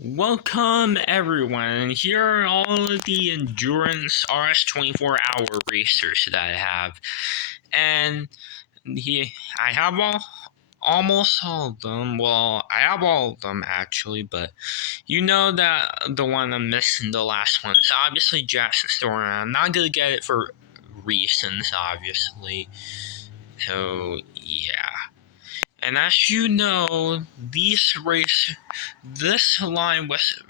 Welcome everyone. Here are all of the endurance RS 24-hour racers that I have, and I have almost all of them. Well, I have all of them actually, but you know that the one I'm missing, the last one, is obviously Jackson Storm. I'm not gonna get it for reasons, obviously. So yeah. And as you know, this line was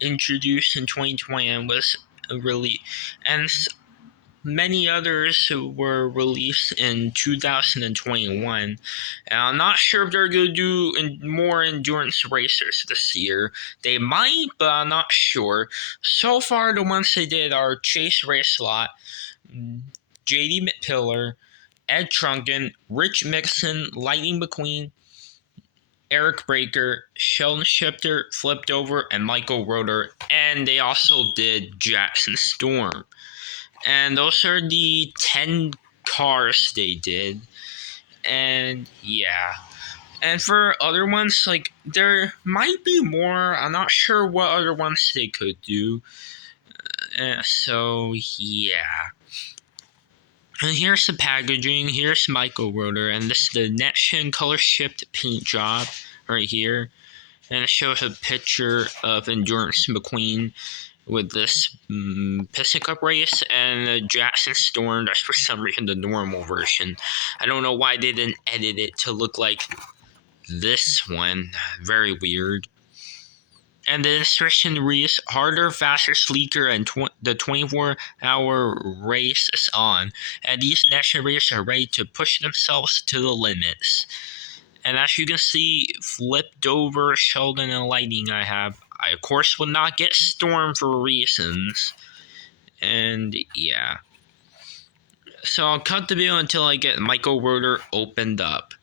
introduced in 2020 and was really, and many others were released in 2021. And I'm not sure if they're going to do more endurance racers this year. They might, but I'm not sure. So far, the ones they did are Chase Racelot, JD Mcpillar, Ed Trunken, Rich Mixon, Lightning Mcqueen, Eric Breaker, Sheldon Schefter, Flipped Over, and Michael Rotor. And they also did Jackson Storm. And those are the 10 cars they did. And yeah. And for other ones, like, there might be more. I'm not sure what other ones they could do. So yeah. And here's the packaging. Here's Michael Rotor, and this is the next gen color shift paint job right here. And it shows a picture of Endurance Mcqueen with this Piston Cup race and the Jackson Storm. That's for some reason the normal version. I don't know why they didn't edit it to look like this one. Very weird. And the instruction reads, harder, faster, sleeker, and the 24-hour race is on. And these national racers are ready to push themselves to the limits. And as you can see, Flipped Over, Sheldon, and Lightning I have. I, of course, will not get Storm for reasons. And yeah. So I'll cut the video until I get Michael Rotor opened up.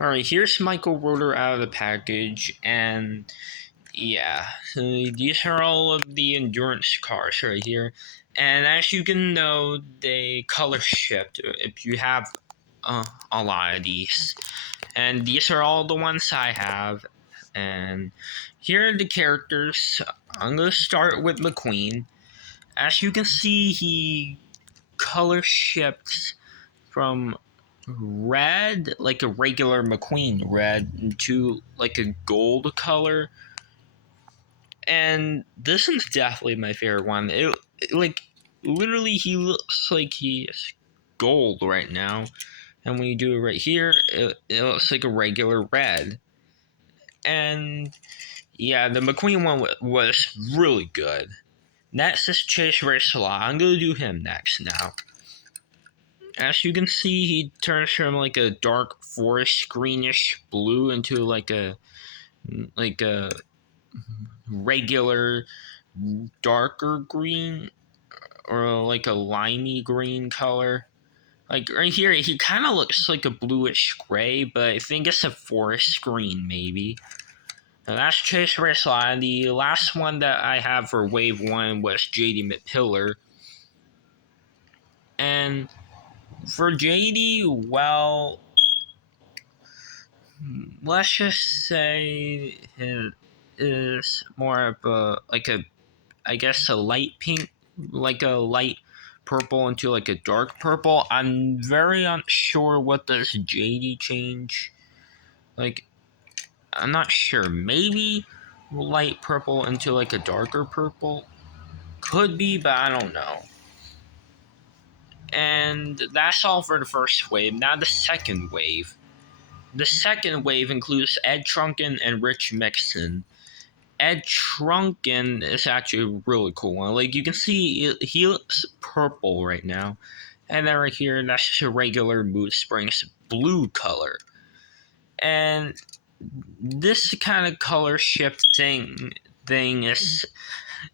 Alright, here's Michael Rotor out of the package, and yeah, so these are all of the endurance cars right here. And as you can know, they color shift if you have a lot of these. And these are all the ones I have. And here are the characters. I'm going to start with Mcqueen. As you can see, he color shifts from red, like a regular Mcqueen red, to like a gold color. And this is definitely my favorite one. It like, literally, he looks like he is gold right now. And when you do it right here, it looks like a regular red. And yeah, the Mcqueen one was really good. Next is Chase Racelot. I'm going to do him next now. As you can see, he turns from like a dark forest greenish blue into like a regular darker green, or like a limey green color. Like right here, he kind of looks like a bluish gray, but I think it's a forest green maybe. And that's Chase Racelot. And the last one that I have for Wave 1 was JD Mcpillar. And for JD, well, let's just say it is more of a light pink, like a light purple into like a dark purple. I'm very unsure what does JD change. Like, I'm not sure. Maybe light purple into like a darker purple. Could be, but I don't know. And that's all for the first wave. Now the second wave. The second wave includes Ed Trunken and Rich Mixon. Ed Trunken is actually a really cool one. Like, you can see, he looks purple right now. And then right here, that's just a regular Mood Springs blue color. And this kind of color shift thing is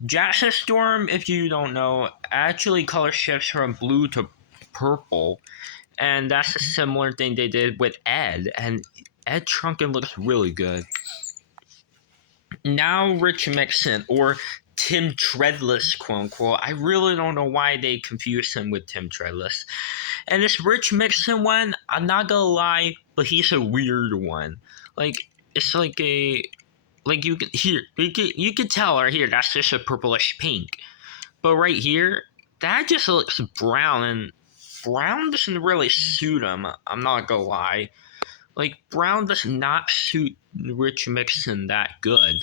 Jackson Storm, if you don't know, actually color shifts from blue to purple. And that's a similar thing they did with Ed. And Ed Trunken looks really good. Now Rich Mixon, or Tim Treadless, quote unquote. I really don't know why they confused him with Tim Treadless. And this Rich Mixon one, I'm not gonna lie, but he's a weird one. Like, it's like a like you can tell right here that's just a purplish pink, but right here that just looks brown, and brown doesn't really suit him. I'm not gonna lie, like brown does not suit Rich Mixon that good.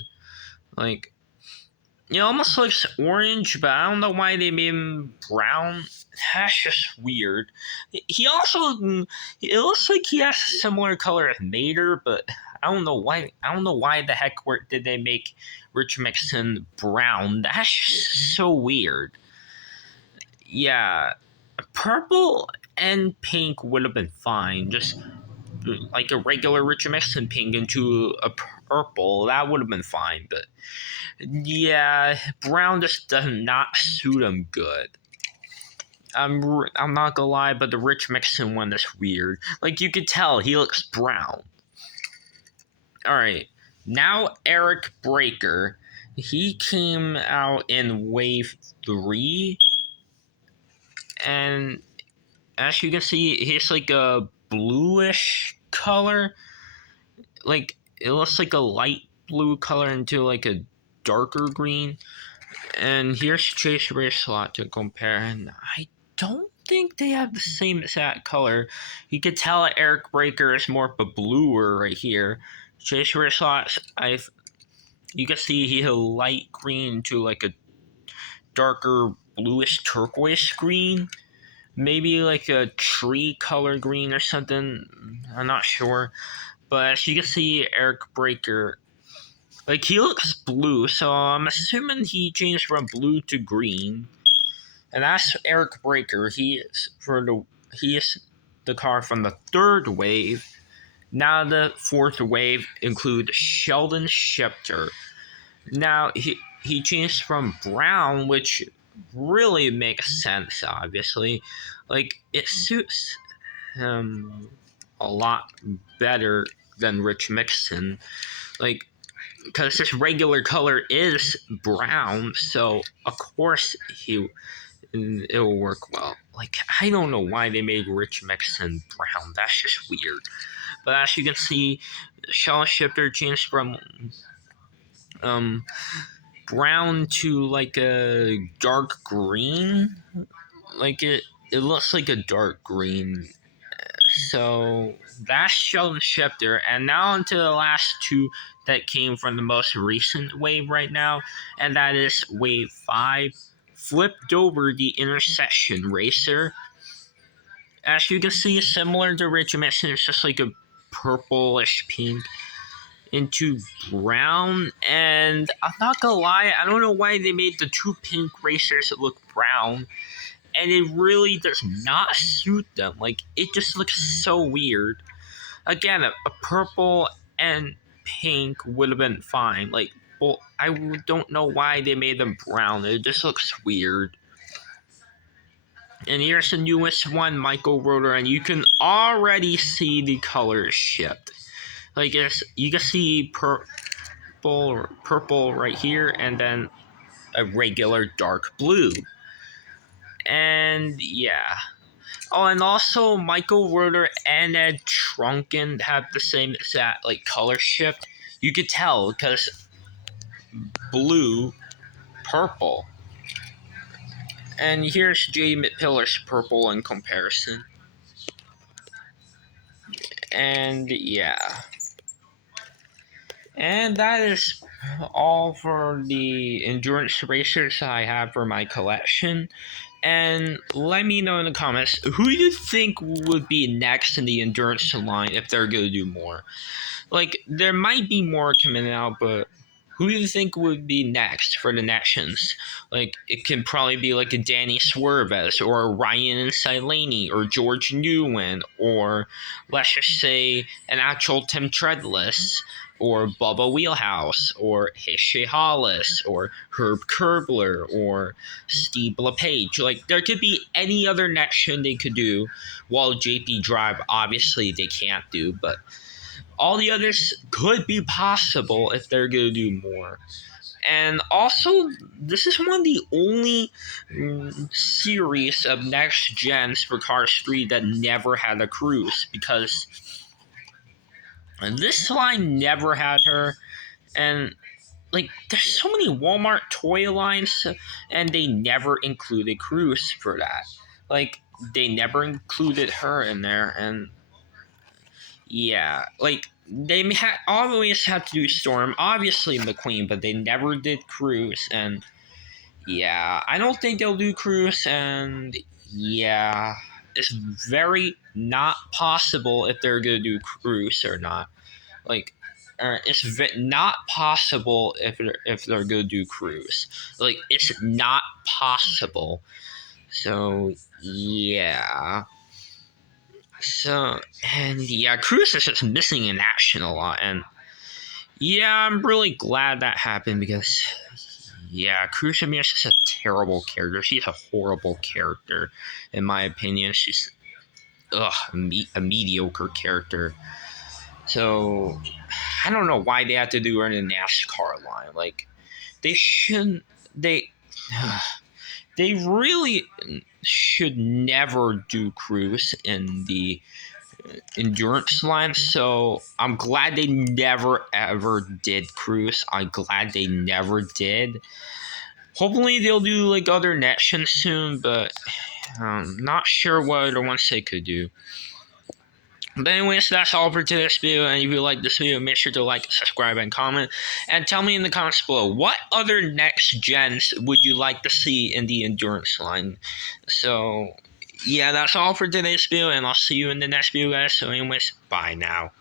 Like it almost looks orange, but I don't know why they made him brown. That's just weird. He also, it looks like he has a similar color as Mater, but I don't know why. I don't know why the heck did they make Rich Mixon brown. That's just so weird. Yeah, purple and pink would have been fine. Just like a regular Rich Mixon pink into a purple, that would have been fine. But yeah, brown just does not suit him good. I'm not gonna lie, but the Rich Mixon one is weird. Like you could tell he looks brown. All right, now Eric Breaker. He came out in wave 3, and as you can see, he's like a bluish color. Like it looks like a light blue color into like a darker green. And here's Chase Racelot to compare, and I don't think they have the same exact color. You could tell Eric Breaker is more of a bluer right here. Chase Racelot, you can see he has light green to like a darker bluish turquoise green. Maybe like a tree color green or something. I'm not sure. But as you can see, Eric Breaker, like he looks blue, so I'm assuming he changed from blue to green. And that's Eric Breaker. He is the car from the 3rd wave. Now the 4th wave includes Sheldon Schefter. Now he changed from brown, which really makes sense, obviously. Like it suits him a lot better than Rich Mixon. Like because his regular color is brown, so of course it will work well. Like I don't know why they made Rich Mixon brown. That's just weird. But as you can see, Sheldon Schefter changed from brown to like a dark green. Like it looks like a dark green. So that's Sheldon Schefter, and now onto the last 2 that came from the most recent wave right now, and that is wave 5. Flipped over the intersection racer. As you can see, similar to Rich Mixon, it's just like a purplish pink into brown, and I'm not gonna lie, I don't know why they made the 2 pink racers look brown, and it really does not suit them. Like it just looks so weird. Again, a purple and pink would have been fine. Like, well, I don't know why they made them brown. It just looks weird. And here's the newest one, Michael Rotor, and you can already see the colors shift. Like you can see purple right here, and then a regular dark blue. And yeah. Oh, and also Michael Rotor and Ed Trunken have the same exact like color shift. You could tell because blue, purple. And here's J Mcpillar's purple in comparison. And yeah. And that is all for the endurance racers I have for my collection. And let me know in the comments, who do you think would be next in the endurance line if they're going to do more? Like, there might be more coming out, but who do you think would be next for the Nations? Like, it can probably be like a Danny Swerves, or a Ryan Silani, or George Newen, or let's just say an actual Tim Treadless, or Bubba Wheelhouse, or Hishe Hollis, or Herb Kerbler, or Steve LePage. Like, there could be any other nation they could do, while JP Drive, obviously, they can't do, but all the others could be possible if they're going to do more. And also, this is one of the only series of next gens for Cars 3 that never had a cruise, because this line never had her, And like, there's so many Walmart toy lines, and they never included Cruz for that. Like, they never included her in there, and yeah, like always had to do Storm, obviously Mcqueen, but they never did Cruz, and yeah, I don't think they'll do Cruz, and yeah, it's very not possible if they're gonna do Cruz or not. Like, it's not possible if they're gonna do Cruz. Like, it's not possible. So yeah. So, and yeah, Cruz is just missing in action a lot, and yeah, I'm really glad that happened because yeah, Cruz to me is just a terrible character. She's a horrible character, in my opinion. She's a mediocre character. So I don't know why they have to do her in the NASCAR line. Like, they shouldn't. They really should never do Cruz in the endurance line. So I'm glad they never ever did Cruz. I'm glad they never did. Hopefully they'll do like other nations soon, but not sure what other ones they could do. But anyways, that's all for today's video, and if you like this video, make sure to like, subscribe, and comment, and tell me in the comments below, what other next gens would you like to see in the endurance line? So, yeah, that's all for today's video, and I'll see you in the next video, guys. So anyways, bye now.